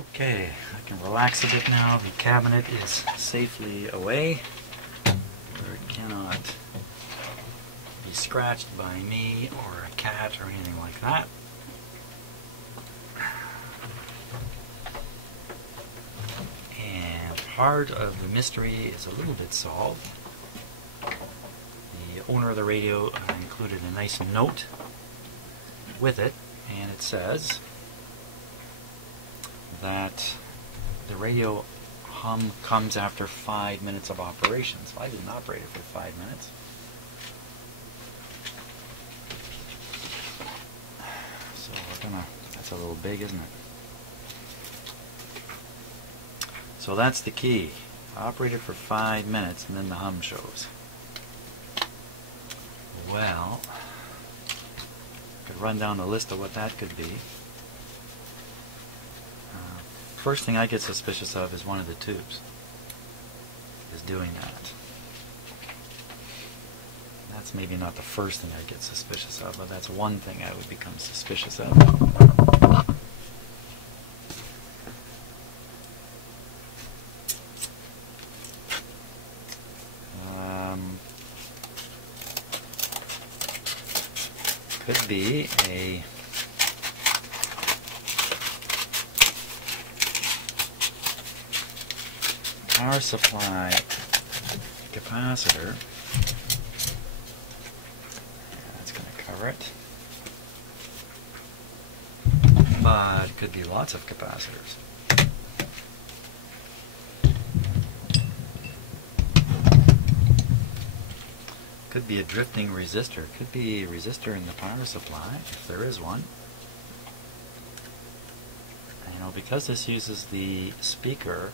Okay, I can relax a bit now. The cabinet is safely away, where it cannot be scratched by me or a cat or anything like that. And part of the mystery is a little bit solved. The owner of the radio included a nice note with it, and it says that the radio hum comes after 5 minutes of operation. So I didn't operate it for 5 minutes. So we're gonna, that's a little big, isn't it? So that's the key. Operate it for 5 minutes and then the hum shows. Well, I could run down the list of what that could be. First thing I get suspicious of is one of the tubes is doing that. That's maybe not the first thing I get suspicious of, but that's one thing I would become suspicious of. Could be a power supply capacitor. That's going to cover it. But it could be lots of capacitors. Could be a drifting resistor. Could be a resistor in the power supply, if there is one. You know, because this uses the speaker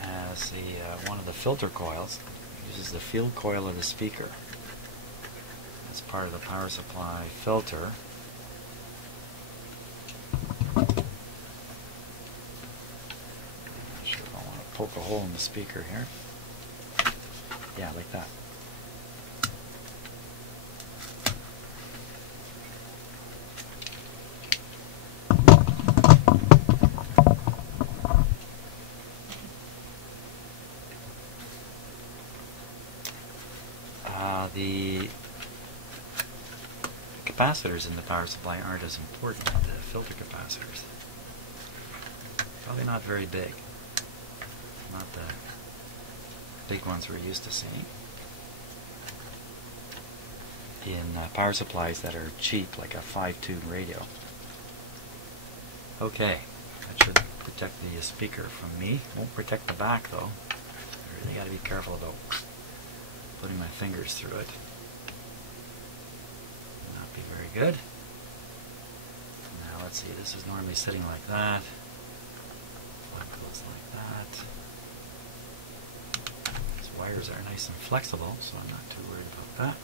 as the one of the filter coils, uses the field coil of the speaker as part of the power supply filter. I'm not sure if I want to poke a hole in the speaker here. Yeah, like that. The capacitors in the power supply aren't as important as the filter capacitors. Probably not very big. Not the big ones we're used to seeing in power supplies that are cheap, like a 5-tube radio. Okay, that should protect the speaker from me. Won't protect the back though. I really got to be careful about putting my fingers through it. Will not be very good. Now let's see, this is normally sitting like that. One goes like that. These wires are nice and flexible, so I'm not too worried about that.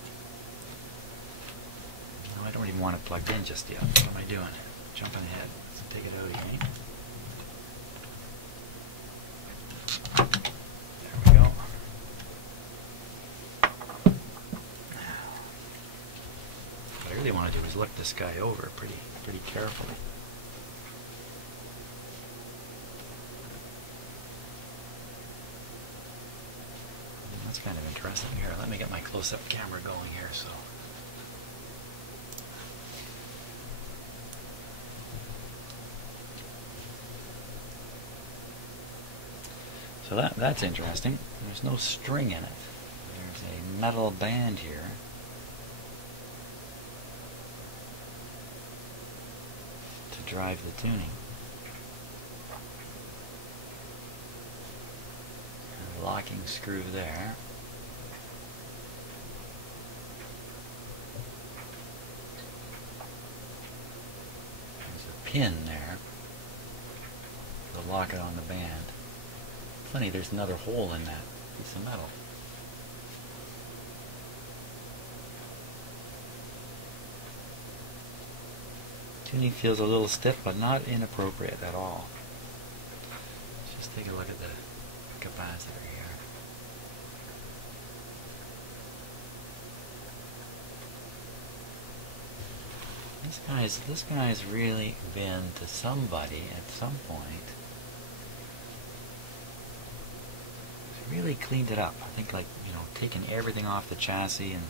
No, I don't even want it plugged in just yet. What am I doing? Jumping ahead. Let's take it out again. What I really want to do is look this guy over pretty carefully. That's kind of interesting. Here, let me get my close-up camera going here. So that's interesting. There's no string in it. There's a metal band here. To drive the tuning. And a locking screw there. There's a pin there to lock it on the band. Funny, there's another hole in that piece of metal. Tuning feels a little stiff, but not inappropriate at all. Let's just take a look at the capacitor here. This guy's really been to somebody at some point. He's really cleaned it up. I think, like, taking everything off the chassis, and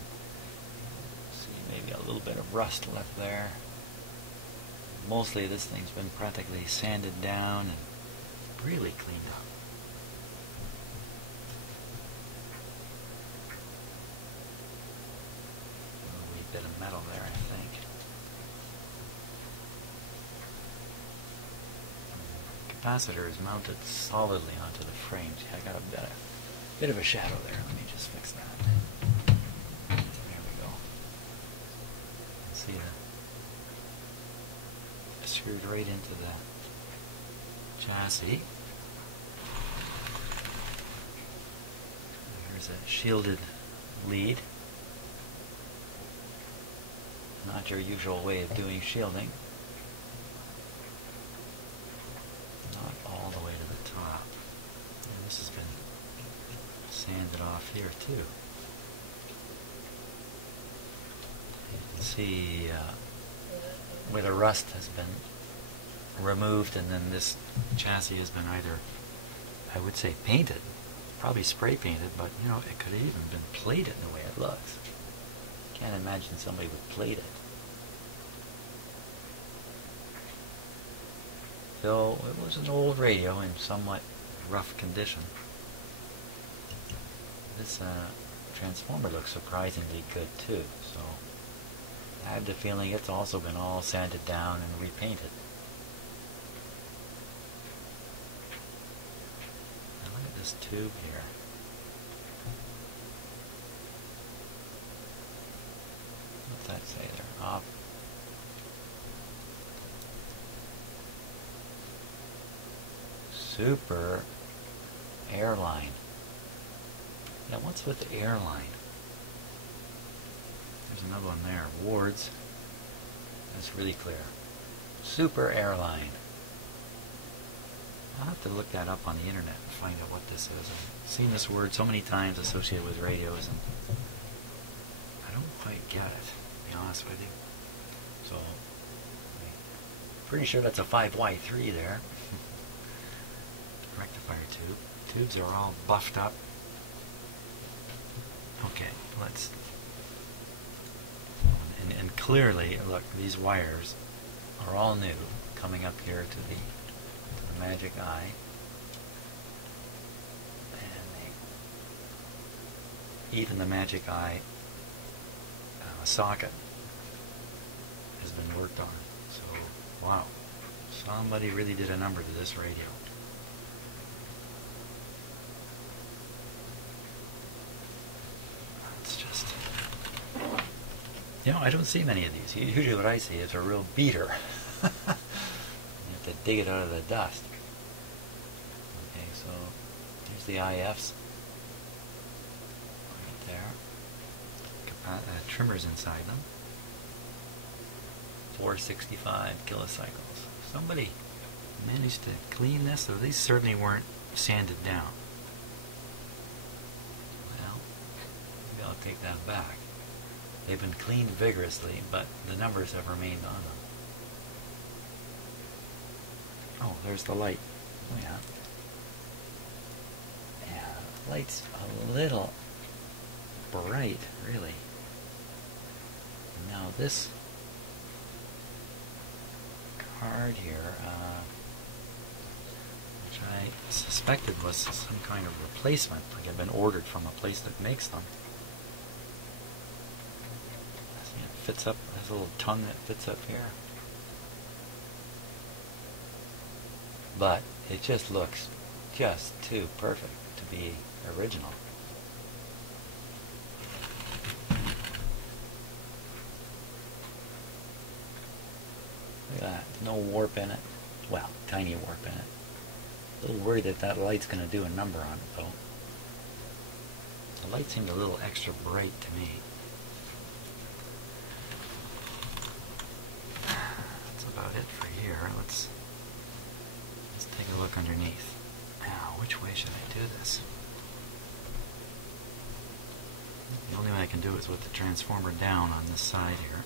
see maybe a little bit of rust left there. Mostly this thing's been practically sanded down and really cleaned up. A wee bit of metal there, I think. Capacitor is mounted solidly onto the frame. See, I got a bit of a shadow there. Let me just fix that. There we go. See it screwed right into the chassis. Here's a shielded lead. Not your usual way of doing shielding. Not all the way to the top. And this has been sanded off here too. You can see where the rust has been removed, and then this chassis has been either, I would say, painted, probably spray painted, but it could have even been plated the way it looks. Can't imagine somebody would plate it. So it was an old radio in somewhat rough condition. This transformer looks surprisingly good too, so I have the feeling it's also been all sanded down and repainted. Now look at this tube here. What's that say there? Off. Super Airline. Yeah, what's with the Airline? There's another one there. Wards. That's really clear. Super Airline. I'll have to look that up on the internet and find out what this is. I've seen this word so many times associated with radios, and I don't quite get it, to be honest with you. So, I'm pretty sure that's a 5Y3 there. Rectifier tube. Tubes are all buffed up. Okay, let's... And clearly, look, these wires are all new, coming up here to the magic eye. And even the magic eye socket has been worked on. So, wow. Somebody really did a number to this radio. It's just... I don't see many of these. Usually what I see is a real beater. You have to dig it out of the dust. Okay, so here's the IFs. Right there. Trimmers inside them. 465 kilocycles. Somebody managed to clean this, so these certainly weren't sanded down. Well, maybe I'll take that back. They've been cleaned vigorously, but the numbers have remained on them. Oh, there's the light. Oh yeah. Yeah, the light's a little bright, really. Now this card here, which I suspected was some kind of replacement, like it had been ordered from a place that makes them. Fits up, has a little tongue that fits up here. But it just looks just too perfect to be original. Look at that, no warp in it. Well, tiny warp in it. A little worried that that light's going to do a number on it though. The light seemed a little extra bright to me. About it for here. Let's take a look underneath. Now, which way should I do this? The only way I can do it is with the transformer down on this side here.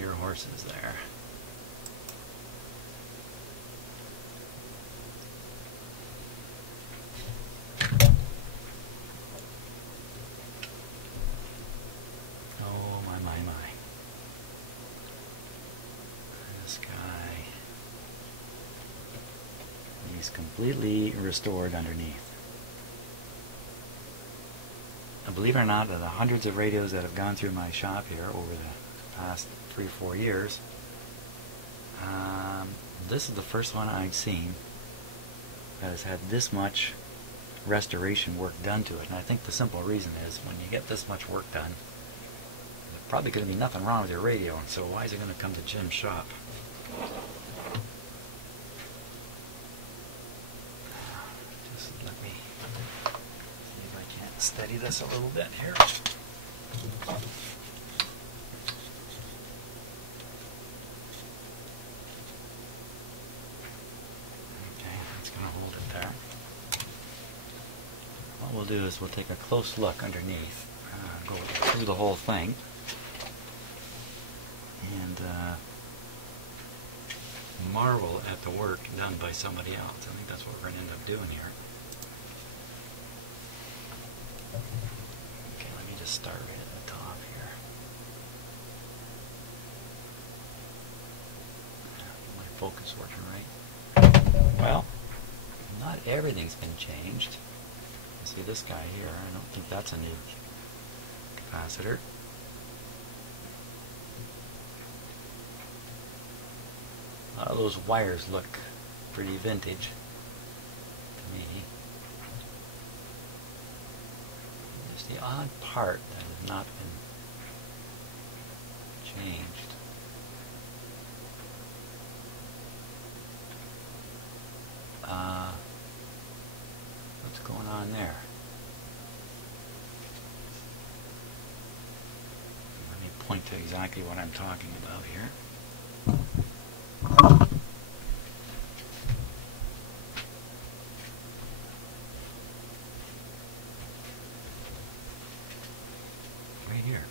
your horses there. Oh, my. This guy, he's completely restored underneath. And believe it or not, of the hundreds of radios that have gone through my shop here over the past 3 or 4 years, this is the first one I've seen that has had this much restoration work done to it. And I think the simple reason is when you get this much work done, there's probably going to be nothing wrong with your radio, and so why is it going to come to Jim's shop? Just let me see if I can't steady this a little bit here. What we'll do is we'll take a close look underneath, go through the whole thing, and marvel at the work done by somebody else. I think that's what we're going to end up doing here. Okay, let me just start right at the top here. Get my focus working right. Well, not everything's been changed. See this guy here, I don't think that's a new capacitor. A lot of those wires look pretty vintage to me. There's the odd part that has not been changed. What's going on there? Let me point to exactly what I'm talking about here. Right here.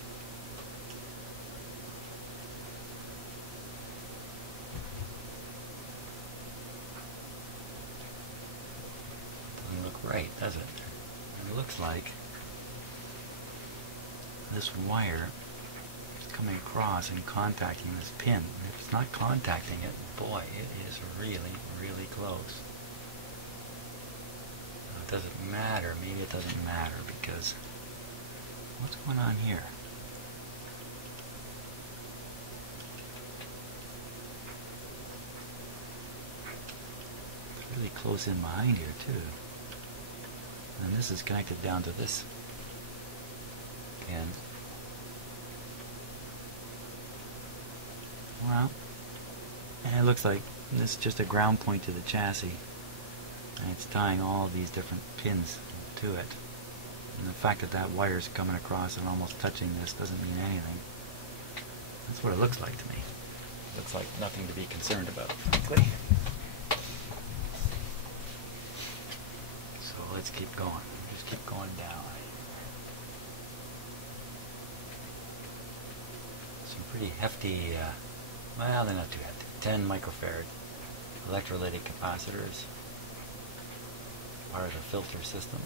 Right, does it? And it looks like this wire is coming across and contacting this pin. And if it's not contacting it, boy, it is really, really close. Now, does it matter? Maybe it doesn't matter because what's going on here? It's really close in behind here too. And this is connected down to this pin. Well, and it looks like this is just a ground point to the chassis, and it's tying all of these different pins to it. And the fact that that wire is coming across and almost touching this doesn't mean anything. That's what it looks like to me. It looks like nothing to be concerned about, frankly. Let's keep going. Just keep going down. Some pretty hefty, well, they're not too hefty. 10 microfarad electrolytic capacitors. Part of the filter system.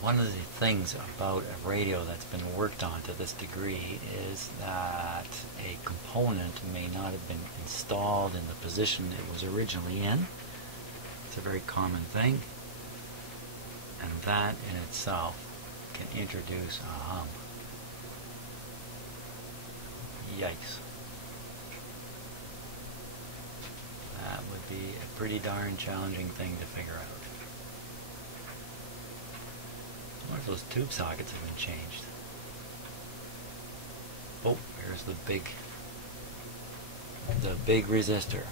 One of the things about a radio that's been worked on to this degree is that a component may not have been installed in the position it was originally in. It's a very common thing, and that in itself can introduce a hum. Yikes. That would be a pretty darn challenging thing to figure out. I wonder if those tube sockets have been changed. Oh, here's the big resistor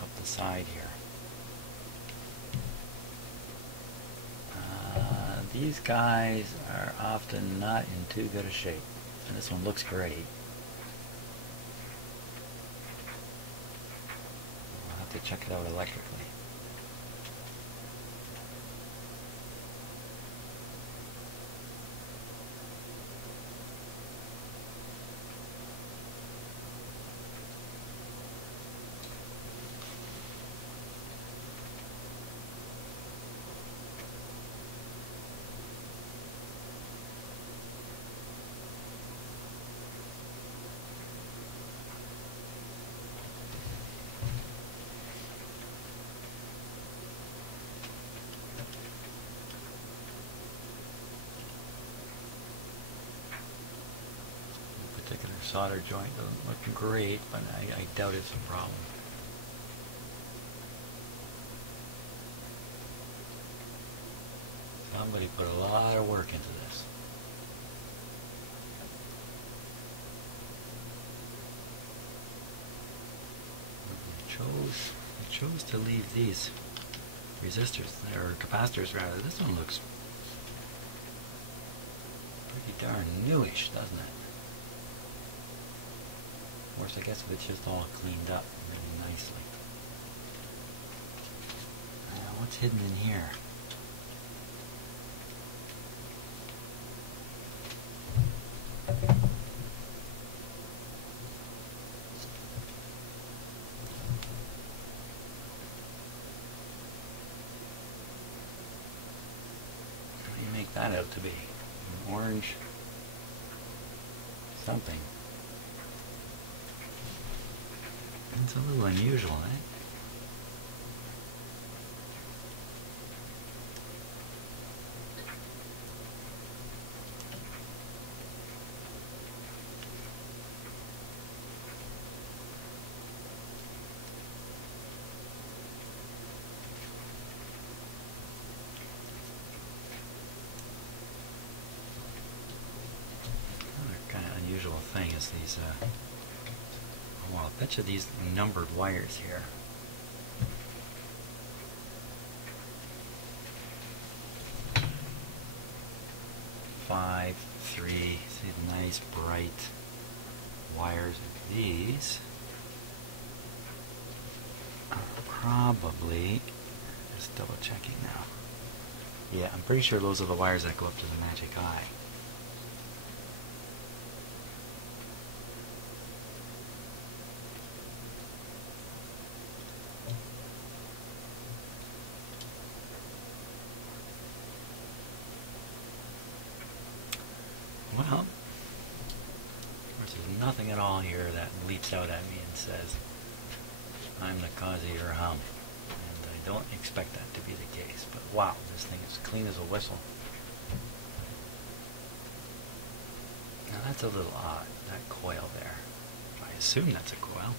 up the side here. These guys are often not in too good a shape. And this one looks great. I'll have to check it out electrically. solder joint doesn't look great, but I doubt it's a problem. Somebody put a lot of work into this. I chose to leave these resistors, or capacitors rather. This one looks pretty darn newish, doesn't it? Of course, I guess if it's just all cleaned up really nicely. What's hidden in here? That out to be an orange something. It's a little unusual, eh? Unusual thing is these, well, I bet you these numbered wires here. Five, 3, see the nice bright wires of these are probably, just double checking now. Yeah, I'm pretty sure those are the wires that go up to the magic eye. Well, of course, there's nothing at all here that leaps out at me and says, I'm the cause of your hum. And I don't expect that to be the case. But wow, this thing is clean as a whistle. Now that's a little odd, that coil there. I assume that's a coil.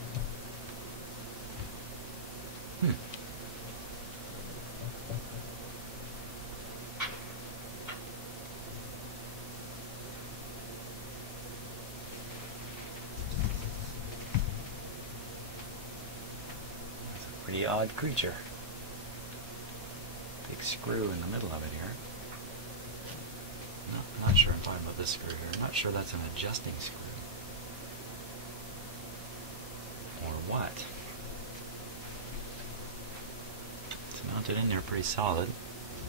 Pretty odd creature. Big screw in the middle of it here. No, not sure I'm talking about this screw here. I'm not sure that's an adjusting screw. Or what? It's mounted in there pretty solid.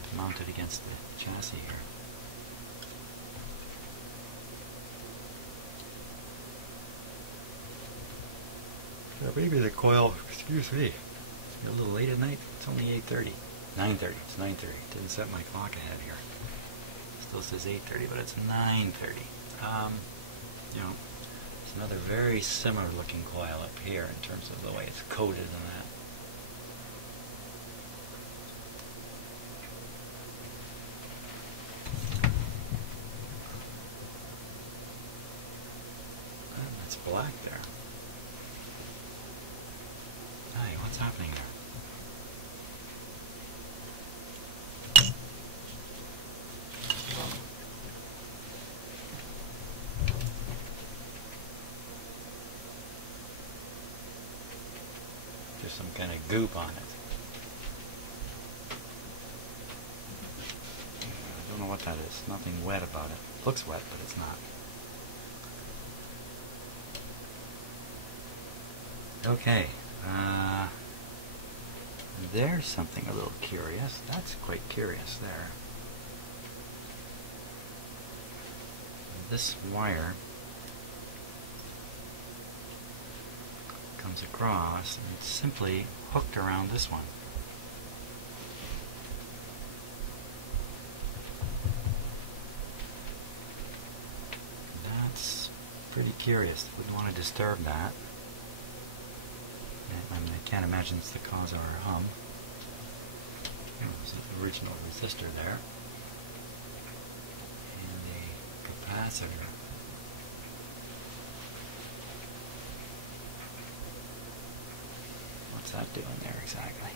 It's mounted against the chassis here. So maybe the coil, excuse me. A little late at night. It's only 8:30. 9:30. It's 9:30. Didn't set my clock ahead here. Still says 8:30, but it's 9:30. You know, it's another very similar looking coil up here in terms of the way it's coated and that. And it's black there. Hey, what's happening there? There's some kind of goop on it. I don't know what that is. Nothing wet about it. Looks wet, but it's not. Okay. There's something a little curious. That's quite curious there. This wire comes across and it's simply hooked around this one. That's pretty curious. Wouldn't want to disturb that. I mean, I can't imagine it's the cause of our hum. There's the original resistor there. And the capacitor. What's that doing there exactly?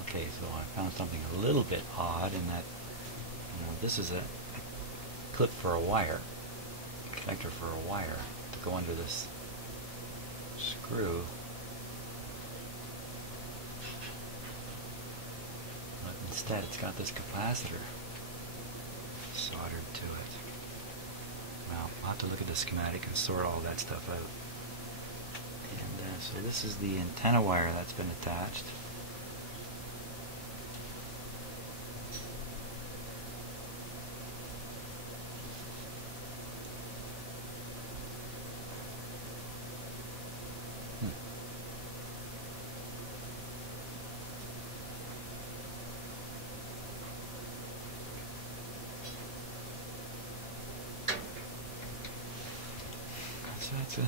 Okay, so I found something a little bit odd in that, this is a clip for a wire, a connector for a wire to go under this screw. But instead it's got this capacitor soldered to it. Well, I'll have to look at the schematic and sort all that stuff out. And so this is the antenna wire that's been attached.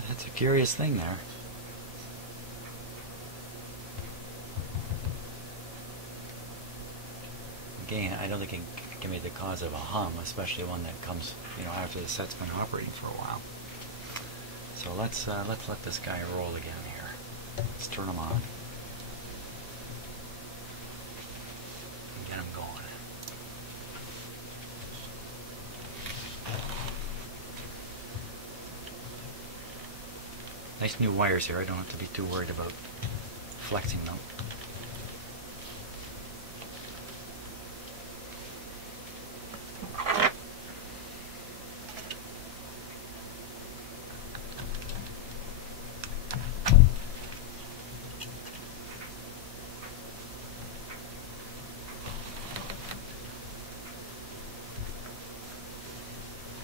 That's a curious thing there. Again, I don't think it can be the cause of a hum, especially one that comes, after the set's been operating for a while. So let's let this guy roll again here. Let's turn him on and get him going. Nice new wires here. I don't have to be too worried about flexing them.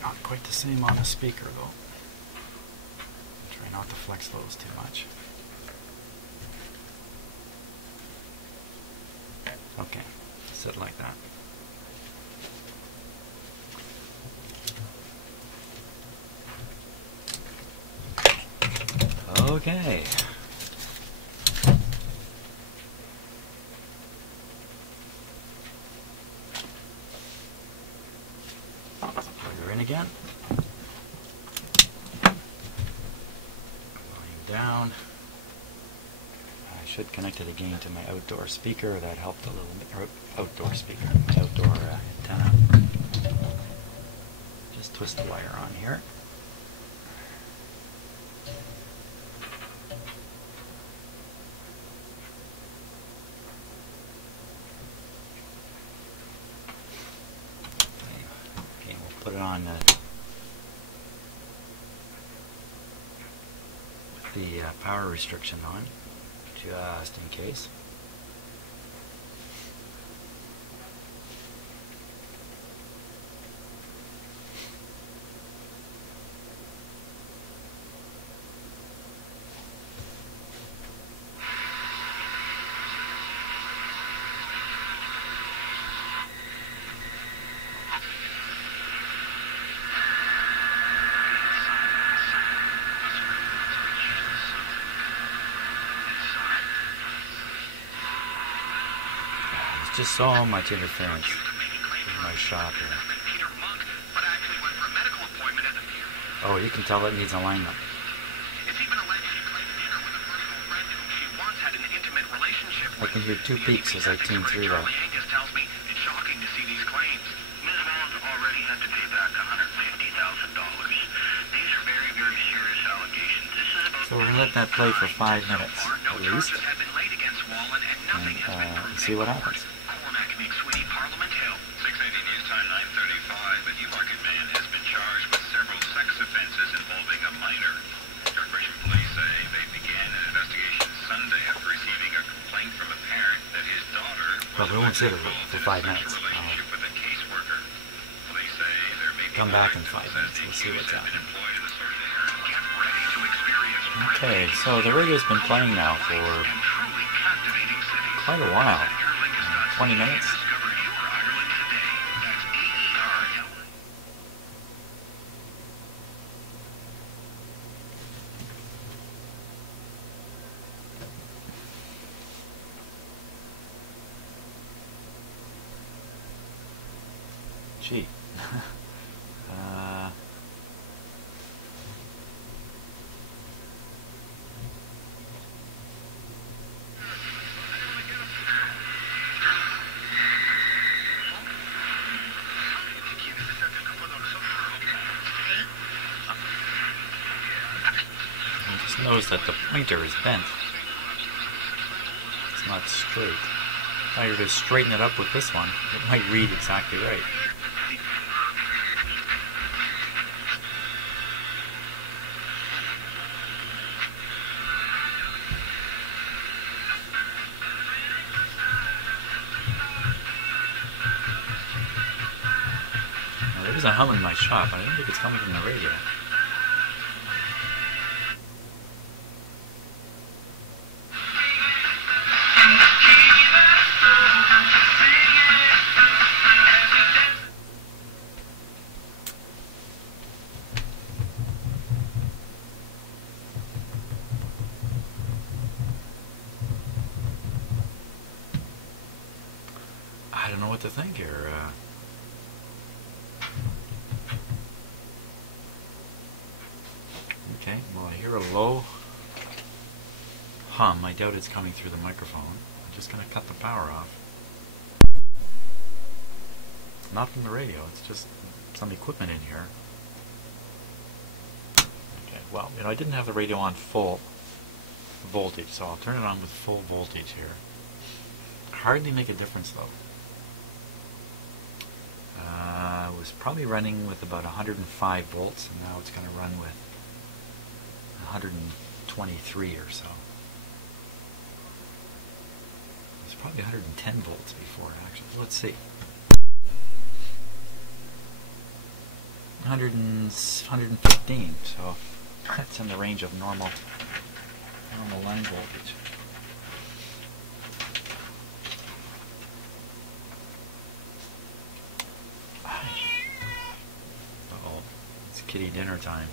Not quite the same on the speaker though. Try not to flex those too much. Okay, sit like that. Okay. Plug her in again. Down. I should connect it again to my outdoor speaker. That helped a little bit. Or outdoor speaker, my outdoor antenna. Just twist the wire on here. Okay, we'll put it on the power restriction on, just in case. Just so much interference in my shop here. Oh, you can tell it needs alignment. I can hear two peaks as I tune through that. So we're going to let that play for 5 minutes at least and see what happens. Well, we won't sit for 5 minutes. Come back in 5 minutes. We'll see what's happening. Okay, so the radio's been playing now for quite a while. 20 minutes. Gee. that the pointer is bent. It's not straight. If I were to straighten it up with this one, it might read exactly right. Now, there is a hum in my shop, but I don't think it's coming from the radio. I don't know what to think here. Okay, well, I hear a low hum. I doubt it's coming through the microphone. I'm just going to cut the power off. Not from the radio, it's just some equipment in here. Okay, well, I didn't have the radio on full voltage, so I'll turn it on with full voltage here. Hardly make a difference though. It was probably running with about 105 volts, and now it's going to run with 123 or so. It was probably 110 volts before, actually. Let's see. 115, so that's in the range of normal line voltage. Uh-oh, it's kitty dinner time.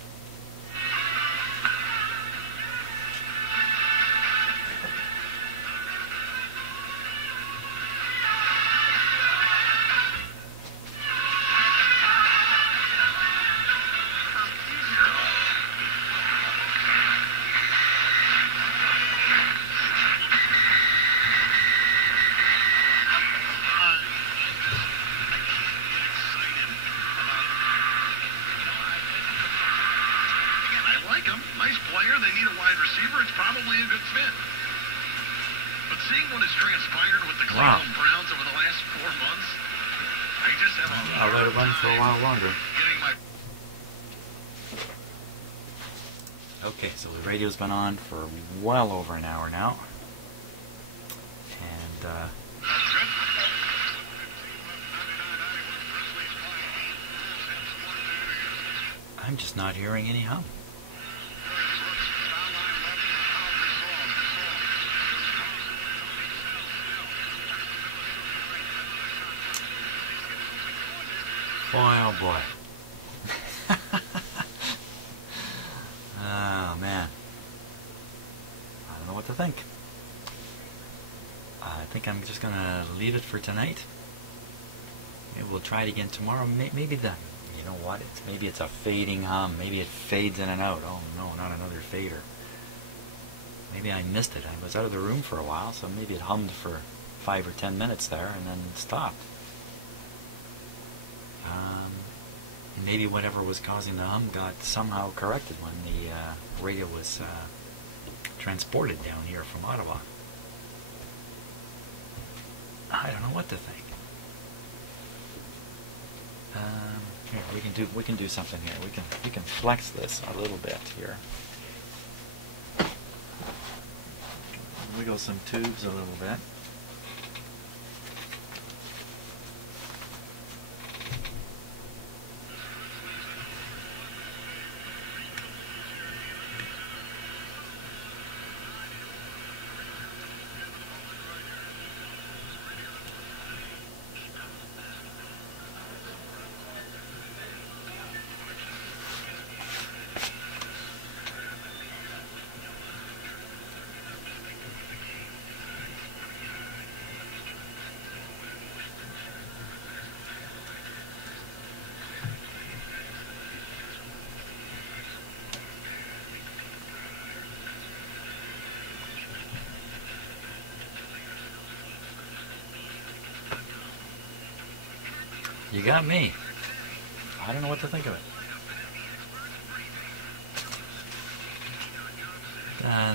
Nice player. They need a wide receiver. It's probably a good fit. But seeing what has transpired with the Cleveland Browns over the last 4 months, I just have a I'll let it run for a while longer. Okay, so the radio's been on for well over an hour now. And, I'm just not hearing any hum. Boy, oh boy. Oh, man. I don't know what to think. I think I'm just going to leave it for tonight. Maybe we'll try it again tomorrow. Maybe you know what? Maybe it's a fading hum. Maybe it fades in and out. Oh, no, not another fader. Maybe I missed it. I was out of the room for a while, so maybe it hummed for 5 or 10 minutes there and then stopped. Maybe whatever was causing the hum got somehow corrected when the radio was transported down here from Ottawa. I don't know what to think. Here, we can do something here. We can flex this a little bit here. Wiggle some tubes a little bit. You got me. I don't know what to think of it.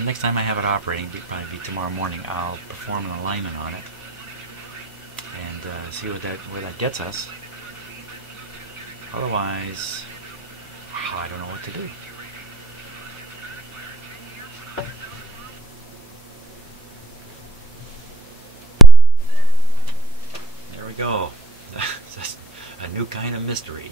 next time I have it operating, it'll probably be tomorrow morning, I'll perform an alignment on it and see where that gets us. Otherwise, I don't know what to do. There we go. That's a new kind of mystery.